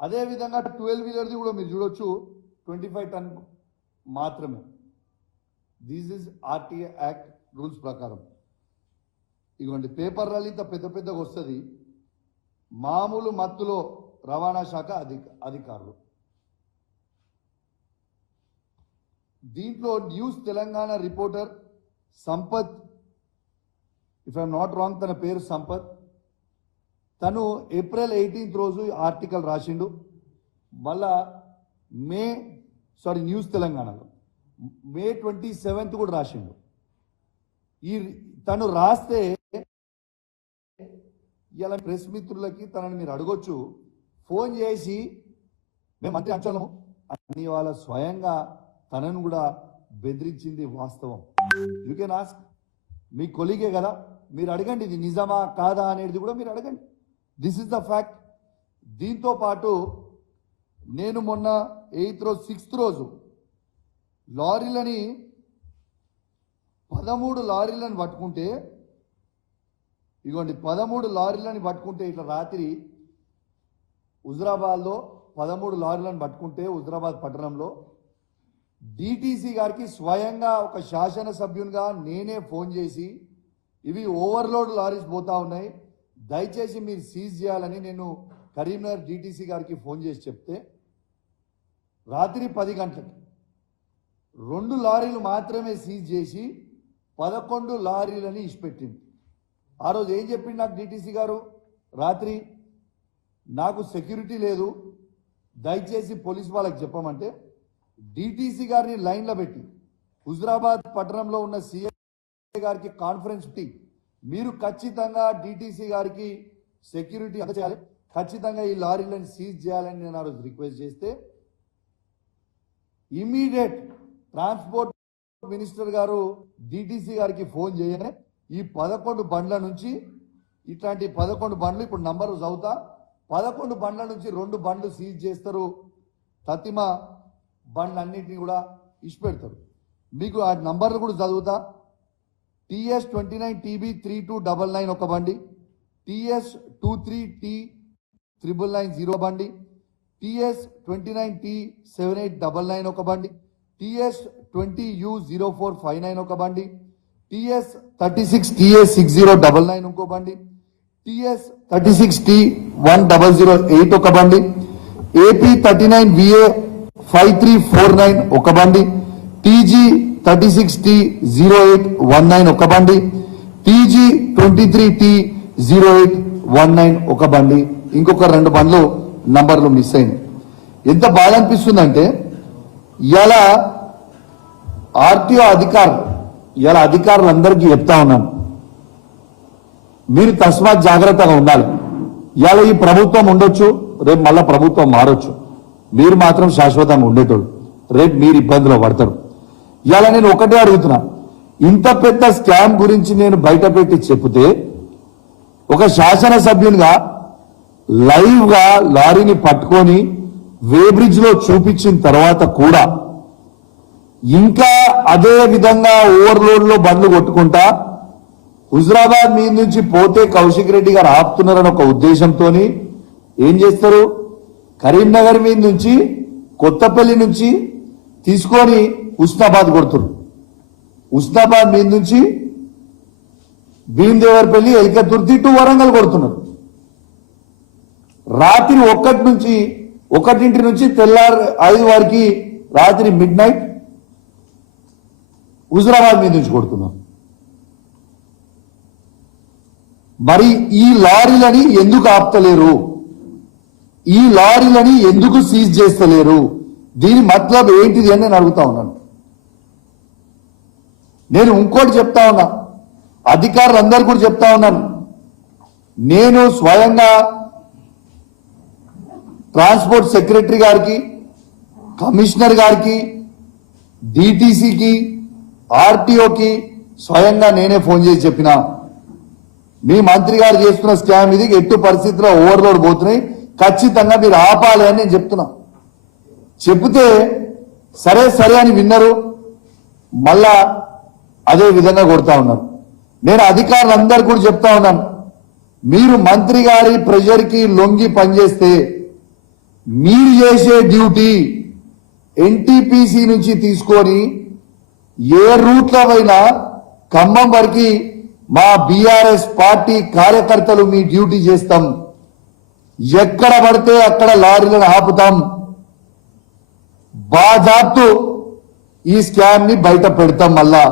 అదే విధంగా ట్వెల్వ్ వీలర్ది కూడా మీరు చూడొచ్చు ట్వంటీ ఫైవ్ టన్ మాత్రమే. This is RTA act rules ప్రకారం. ఇదిగోండి పేపర్ ర్యాలీ ఇంత పెద్ద పెద్దగా వస్తుంది. మామూలు మత్తులో రవాణా శాఖ అధిక అధికారులు. దీంట్లో news Telangana reporter Sampath if I'm not wrong తన పేరు సంపత్. తను ఏప్రిల్ ఎయిటీన్త్ రోజు ఆర్టికల్ రాసిండు. మళ్ళా మే సారీ న్యూస్ తెలంగాణలో. మే ట్వంటీ సెవెంత్ కూడా రాసిండు. ఈ తను రాస్తే ఇలా ప్రెస్ మిత్రులకి తనని మీరు అడగొచ్చు. ఫోన్ చేసి మేము మంత్రి అంచలము. అని వాళ్ళ స్వయంగా తనను కూడా బెదిరించింది వాస్తవం. యూ కెన్ ఆస్క్ మీ కొలిగే కదా. మీరు అడగండి ఇది నిజమా కాదా అనేది కూడా మీరు అడగండి. దిస్ ఇస్ ద ఫ్యాక్ట్ దీంతో పాటు నేను మొన్న ఎయిత్ రోజు సిక్స్త్ రోజు లారీలని పదమూడు లారీలను పట్టుకుంటే ఇదిగోండి పదమూడు లారీలను పట్టుకుంటే ఇట్లా రాత్రి హుజరాబాద్లో పదమూడు లారీలను పట్టుకుంటే హుజరాబాద్ పట్టణంలో డిటీసీ గారికి స్వయంగా ఒక శాసనసభ్యునిగా నేనే ఫోన్ చేసి ఇవి ఓవర్లోడ్ లారీస్ పోతా ఉన్నాయి. దయచేసి మీరు సీజ్ చేయాలని నేను కరీంనగర్ డిటిసి గారికి ఫోన్ చేసి చెప్తే రాత్రి పది గంటలకి రెండు లారీలు మాత్రమే సీజ్ చేసి పదకొండు లారీలని ఇచ్చిపెట్టింది. ఆ రోజు ఏం చెప్పింది నాకు డిటిసి గారు? రాత్రి నాకు సెక్యూరిటీ లేదు దయచేసి పోలీస్ వాళ్ళకి చెప్పమంటే డిటిసి గారిని లైన్లో పెట్టి హుజరాబాద్ పట్టణంలో ఉన్న సీఎం గారికి కాన్ఫరెన్స్ టీ మీరు ఖచ్చితంగా డిటిసి గారికి సెక్యూరిటీ చేయాలి ఖచ్చితంగా ఈ లారీలను సీజ్ చేయాలని నేను ఆ రోజు రిక్వెస్ట్ చేస్తే ఇమీడియట్ ట్రాన్స్పోర్ట్ మినిస్టర్ గారు డిటిసి గారికి ఫోన్ చేయగానే ఈ పదకొండు బండ్ల నుంచి ఇట్లాంటి పదకొండు బండ్లు ఇప్పుడు నంబర్ చదువుతా పదకొండు బండ్ల నుంచి రెండు బండ్లు సీజ్ చేస్తారు. తతిమ బండ్లన్నింటినీ కూడా ఇచ్చిపెడతారు. మీకు ఆ నంబర్లు కూడా చదువుతా TS twenty nine TB three two double nine ఒక బండి. TS two three T triple nine zero బండి. TS twenty nine T seven eight double nine ఒక బండి. TS twenty U zero four five nine ఒక బండి. TS thirty six TS six zero double nine ఇంకో బండి. TS thirty six T one double zero eight ఒక బండి. AP thirty nine VA five three four nine ఒక బండి. TG thirty six T zero eight one nine ఒక బండి TG twenty three T zero eight one nine ఒక బండి. ఇంకొక రెండు బండ్లు నంబర్లు మిస్ అయింది ఎంత బాధ అనిపిస్తుందంటే ఇలా ఆర్టీఓ అధికారులు ఇలా అధికారులందరికీ చెప్తా ఉన్నాను. మీరు తస్మాత్ జాగ్రత్తగా ఉండాలి. ఇవాళ ఈ ప్రభుత్వం ఉండొచ్చు రేపు మళ్ళా ప్రభుత్వం మారొచ్చు. మీరు మాత్రం శాశ్వతంగా ఉండేటోళ్ళు. రేపు మీరు ఇబ్బందులో పడతారు. ఇవాళ నేను ఒకటే అడుగుతున్నా. ఇంత పెద్ద స్కామ్ గురించి నేను బయట పెట్టి చెప్తే ఒక శాసనసభ్యునిగా లైవ్గా లారీని పట్టుకొని వేబ్రిడ్జ్లో చూపించిన తర్వాత కూడా ఇంకా అదే విధంగా ఓవర్లోడ్లో బండ్లు కొట్టుకుంటా హుజరాబాద్ మీద నుంచి పోతే కౌశిక్ రెడ్డి గారు ఆపుతున్నారని ఒక ఉద్దేశంతో ఏం చేస్తారు? కరీంనగర్ మీద నుంచి కొత్తపల్లి నుంచి తీసుకొని ఉస్నాబాద్ కొడుతున్నారు ఉస్నాబాద్ మీద నుంచి భీమదేవరపల్లి ఎలికతుర్తి టు వరంగల్ కొడుతున్నారు. రాత్రి ఒక్కటి నుంచి ఒకటింటి నుంచి తెల్లారు ఐదు వారికి రాత్రి మిడ్ నైట్ హుజరాబాద్ మీద నుంచి కొడుతున్నాం మరి ఈ లారీలని ఎందుకు ఆపుతలేరు? ఈ లారీలని ఎందుకు సీజ్ చేస్తలేరు? దీని మతలబ్ ఏంటిది అని నేను అడుగుతా ఉన్నాను. నేను ఇంకోటి చెప్తా ఉన్నా. అధికారులందరూ కూడా చెప్తా ఉన్నాను. నేను స్వయంగా ట్రాన్స్పోర్ట్ సెక్రటరీ గారికి కమిషనర్ గారికి డిటీసీకి ఆర్టీఓకి స్వయంగా నేనే ఫోన్ చేసి చెప్పినా. మీ మంత్రి గారు చేస్తున్న స్కామ్ ఇది ఎట్టు పరిస్థితుల్లో ఓవర్లోడ్ పోతున్నాయి. ఖచ్చితంగా మీరు ఆపాలి అని నేను చెప్తున్నా. చెప్తే సరే సరే అని విన్నారు. మళ్ళా అదే విధంగా కొడతా ఉన్నారు నేను అధికారులందరూ కూడా చెప్తా ఉన్నాను. మీరు మంత్రి గారి ప్రెషర్కి లొంగి పనిచేస్తే మీరు చేసే డ్యూటీ ఎన్టీపీసీ నుంచి తీసుకొని ఏ రూట్లవైనా ఖమ్మం వరకు మా బీఆర్ఎస్ పార్టీ కార్యకర్తలు మీ డ్యూటీ చేస్తాం. ఎక్కడ పడితే అక్కడ లారీలను ఆపుతాం. బాజాప్తు ఈ స్కామ్ని బయట పెడతాం మళ్ళా.